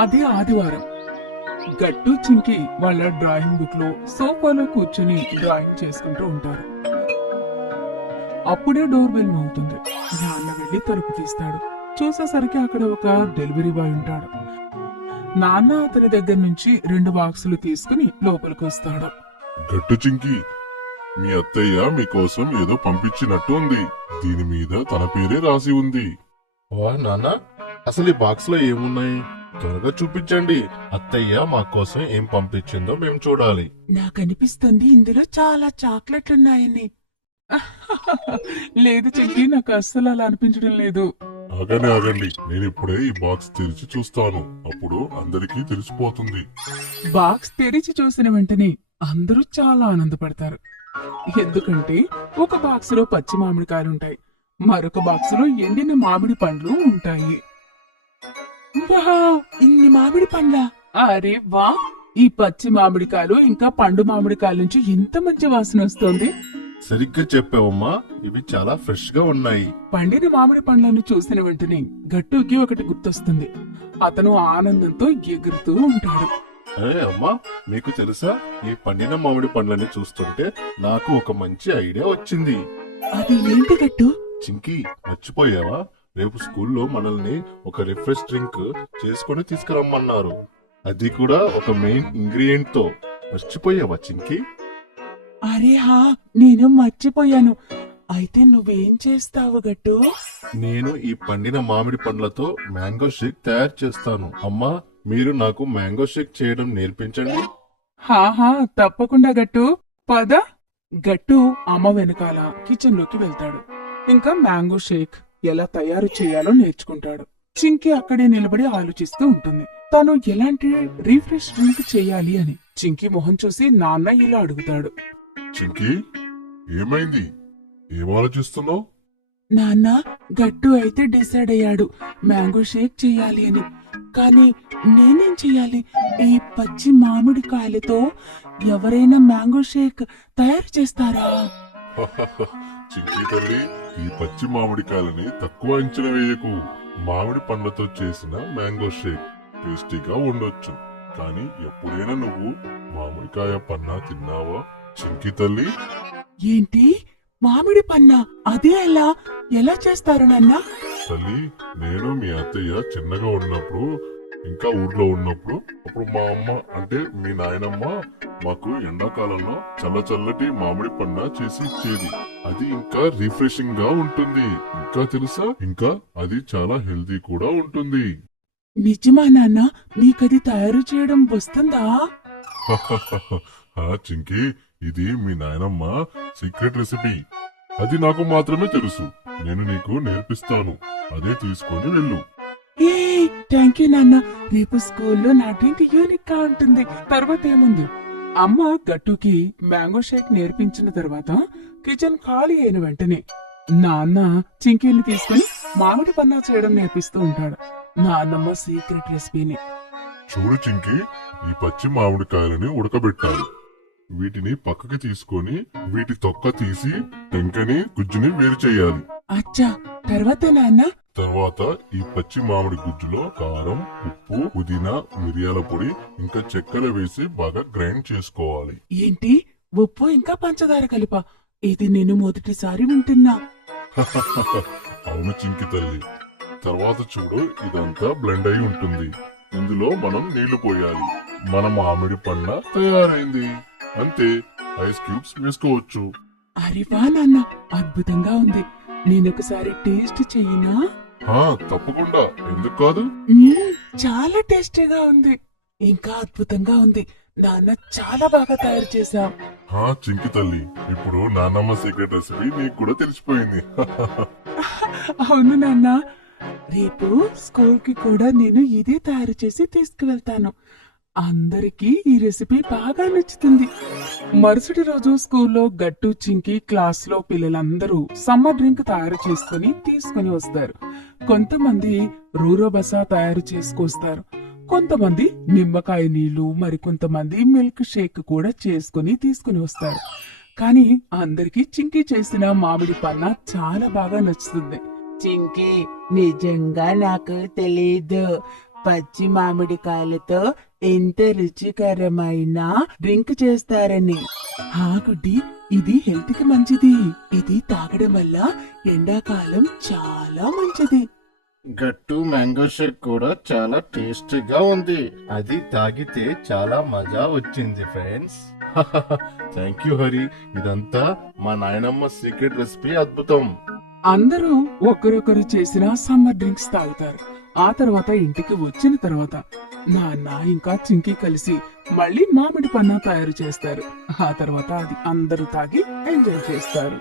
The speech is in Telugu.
అదే ఆదివారం. గట్టు చింకి వాళ్ళ డ్రాయింగ్ బుక్ లో సోఫాలో కూర్చుని డ్రాయింగ్ చేసుకుంటూ ఉంటారు. అప్పుడే డోర్ బెల్ మోగుతుంది. నాన్న వెళ్లి తలుపు తీస్తాడు. చూసేసరికి అక్కడ ఒక డెలివరీ బాయ్ ఉంటాడు. నాన్న అతని దగ్గర నుంచి 2 బాక్సులు తీసుకుని లోపలికి వస్తాడు. గట్టు చింకి, మీ అత్తయ్య మీకోసం ఏదో పంపించినట్టు ఉంది. దీని మీద తన పేరే రాసి ఉంది. వా నాన్న, అసలు ఈ బాక్స్ లో ఏమున్నాయి? త్వరగా చూపించండి. అత్తయ్య మా కోసం ఏం పంపించిందో మేము చూడాలి. నాకనిపిస్తుంది ఇందులో చాలా చాక్లెట్లున్నాయని. లేదు చింకి, నాకు అస్సలు అలా అనిపించడం లేదు. ఆగండి, నేను ఇప్పుడే ఈ బాక్స్ తెరిచి చూస్తాను. అప్పుడు అందరికీ తెలిసిపోతుంది. బాక్స్ తెరిచి చూసిన వెంటనే అందరూ చాలా ఆనందపడతారు. ఎందుకంటే ఒక బాక్స్ లో పచ్చి మామిడికాయలుంటాయి, మరొక బాక్స్ లో ఎండిన మామిడి పండ్లు ఉంటాయి. వావ్, ఇన్ని మామిడి పండ్లా? అరే వా! ఈ పచ్చి మామిడికాయలు ఇంకా పండు మామిడికాయల నుంచి ఎంత మంచి వాసన వస్తుంది. సరిగ్గా చెప్పావమ్మా, ఇవి చాలా ఫ్రెష్ గా ఉన్నాయి. పండిన మామిడి పండ్లను చూసిన వెంటనే గట్టుకి ఒకటి గుర్తొస్తుంది. అతను ఆనందంతో ఎగురుతూ ఉంటాడు. అరే అమ్మా, మీకు తెలుసా, ఈ పండిన మామిడి పండ్లని చూస్తుంటే నాకు ఒక మంచి ఐడియా వచ్చింది. అది ఏంటి గట్టు? చింకి, మర్చిపోయావా? రేపు స్కూల్లో మనల్ని ఒక రిఫ్రెష్ డ్రింక్ చేసుకుని తీసుకురమ్మన్నారు. అది కూడా ఒక మెయిన్ ఇంగ్రీడియంట్ తో. మర్చిపోయావా చింకి? అరే హా, నేను మర్చిపోయాను. అయితే నువ్వేం చేస్తావు గట్టు? నేను ఈ పండిన మామిడి పండ్లతో మ్యాంగో షేక్ తయారు చేస్తాను. అమ్మా, మీరు నాకు మ్యాంగో షేక్ చేయడం నేర్పించండి. హాహా, తప్పకుండా గట్టు. పద. గట్టు అమ్మ వెనకాల కిచెన్ లోకి వెళ్తాడు. ఇంకా మ్యాంగో షేక్ ఎలా తయారు చేయాలో నేర్చుకుంటాడు. చింకి అక్కడే నిలబడి ఆలోచిస్తూ ఉంటుంది, తను ఎలాంటి రిఫ్రెష్ డ్రింక్ చేయాలి అని. చింకి మొహం చూసి నాన్న ఇలా అడుగుతాడు. చింకి, ఏమైంది? ఏం ఆలోచిస్తున్నావు? నాన్న, గట్టు అయితే డిసైడ్ అయ్యాడు మ్యాంగో షేక్ చెయ్యాలి అని. కానీ నేనేం చెయ్యాలి? ఈ పచ్చి మామిడికాయలతో ఎవరైనా మ్యాంగో షేక్ తయారు చేస్తారా? చింకి తల్లి, ఈ పచ్చి మామిడికాయలని తక్కువ అంచనా వేయకు. మామిడి పండ్లతో చేసిన మ్యాంగో షేక్ టేస్టీగా ఉండొచ్చు, కానీ ఎప్పుడైనా నువ్వు మామిడికాయ పన్నా తిన్నావా చింకి తల్లి? ఏంటి, మామిడి పన్నా? అదే ఎలా చేస్తారు నాన్న? తల్లి, నేను మీ అత్తయ్య చిన్నగా ఉన్నప్పుడు, ఇంకా ఊర్లో ఉన్నప్పుడు, అప్పుడు మా అమ్మ అంటే మీ నాయనమ్మ మాకు ఎండాకాలంలో చల్లటి మామిడి పన్న చేసి ఇచ్చేది. అది ఇంకా రిఫ్రెషింగ్ గా ఉంటుంది. ఇంకా తెలుసా, ఇంకా అది చాలా హెల్తీ కూడా ఉంటుంది. నిజమా నాన్న? నీకది తయారు చేయడం వస్తుందా? చింకి, ఇది మీ నాయనమ్మ సీక్రెట్ రెసిపీ. అది నాకు మాత్రమే తెలుసు. నేను నీకు నేర్పిస్తాను. అదే తీసుకొని వెళ్ళు. ఏ థ్యాంక్ యూ నాన్న. రేపు స్కూల్లో నా డ్రింక్ యూనిక్ గా ఉంటుంది. తర్వాత ఏముంది? అమ్మ గట్టుకి మ్యాంగో షేక్ నేర్పించిన తర్వాత కిచెన్ ఖాళీ అయిన వెంటనే నాన్న చింకీని తీసుకుని మామిడి పన్నా చేయడం నేర్పిస్తూ ఉంటాడు. నాన్నమ్మ సీక్రెట్ రెసిపీని. చూడు చింకి, ఈ పచ్చి మామిడికాయలని ఉడకబెట్టాలి. వీటిని పక్కకి తీసుకొని వీటి తొక్క తీసి టెంకని గుజ్జుని వేరు చేయాలి. అచ్చా, తర్వాత నాన్న? తర్వాత ఈ పచ్చి మామిడి గుజ్జులో కారం, ఉప్పు, పుదీనా, మిరియాల పొడి ఇంకా చక్కెర వేసి బాగా గ్రైండ్ చేసుకోవాలి. ఏంటి, ఉప్పు ఇంకా పంచదార కలిపా? ఇది నేను మొదటిసారి వింటున్నా. అవును చింకి తల్లి. తర్వాత చూడు, ఇదంతా బ్లెండ్ అయి ఉంటుంది. ఇందులో మనం నీళ్లు పోయాలి. మన మామిడి పండ్ల తయారైంది. అంతే, ఐస్ క్యూబ్స్ వేసుకోవచ్చు. అరే వా నాన్న, అద్భుతంగా ఉంది. నేనొకసారి టేస్ట్ చెయ్యినా? తప్పకుండా, ఎందుకు కాదు? చాలా టేస్టీగా ఉంది, ఇంకా అద్భుతంగా ఉంది. నాన్న చాలా బాగా తయారు చేశావు. చింకి తల్లి, ఇప్పుడు నాన్నమ్మ సీక్రెట్ రెసిపీ నీకు కూడా తెలిసిపోయింది. అవును నాన్న, రేపు స్కూల్ కి కూడా నేను ఇదే తయారు చేసి తీసుకువెళ్తాను. అందరికీ ఈ రెసిపీ బాగా నచ్చుతుంది. మరుసటి రోజు స్కూల్లో గట్టు చింకి క్లాస్ లో పిల్లలందరూ సమ్మర్ డ్రింక్ తయారు చేసుకుని తీసుకుని వస్తారు. కొంతమంది రూరోబసా తయారు చేసుకొస్తారు, కొంతమంది నిమ్మకాయ నీళ్లు, మరి కొంతమంది మిల్క్ షేక్ కూడా చేసుకుని తీసుకుని వస్తారు. కానీ అందరికీ చింకి చేసిన మామిడి పన్నా చాలా బాగా నచ్చుతుంది. చింకి, నిజంగా నాకు తెలీదు, పచ్చి మామిడికాయలతో ఎంత రుచికరమైన డ్రింక్ చేస్తారని. గుడ్డి, ఇది హెల్త్ కి మంచిది. ఇది తాగడం వల్ల ఎండాకాలం చాలా మంచిది. గట్టు మ్యాంగో షేక్ కూడా చాలా టేస్టీగా ఉంది. అది తాగితే చాలా మజా వచ్చింది ఫ్రెండ్స్. Thank you Hari. ఇదంతా మా నాయనమ్మ సీక్రెట్ రెసిపీ. అద్భుతం. అందరూ ఒకరొకరు చేసిన సమ్మర్ డ్రింక్స్ తాగుతారు. ఆ తర్వాత ఇంటికి వచ్చిన తర్వాత నాన్న ఇంకా చింకి కలిసి మళ్ళీ మామిడి పన్నా తయారు చేస్తారు. ఆ తర్వాత అది అందరూ తాగి ఎంజాయ్ చేస్తారు.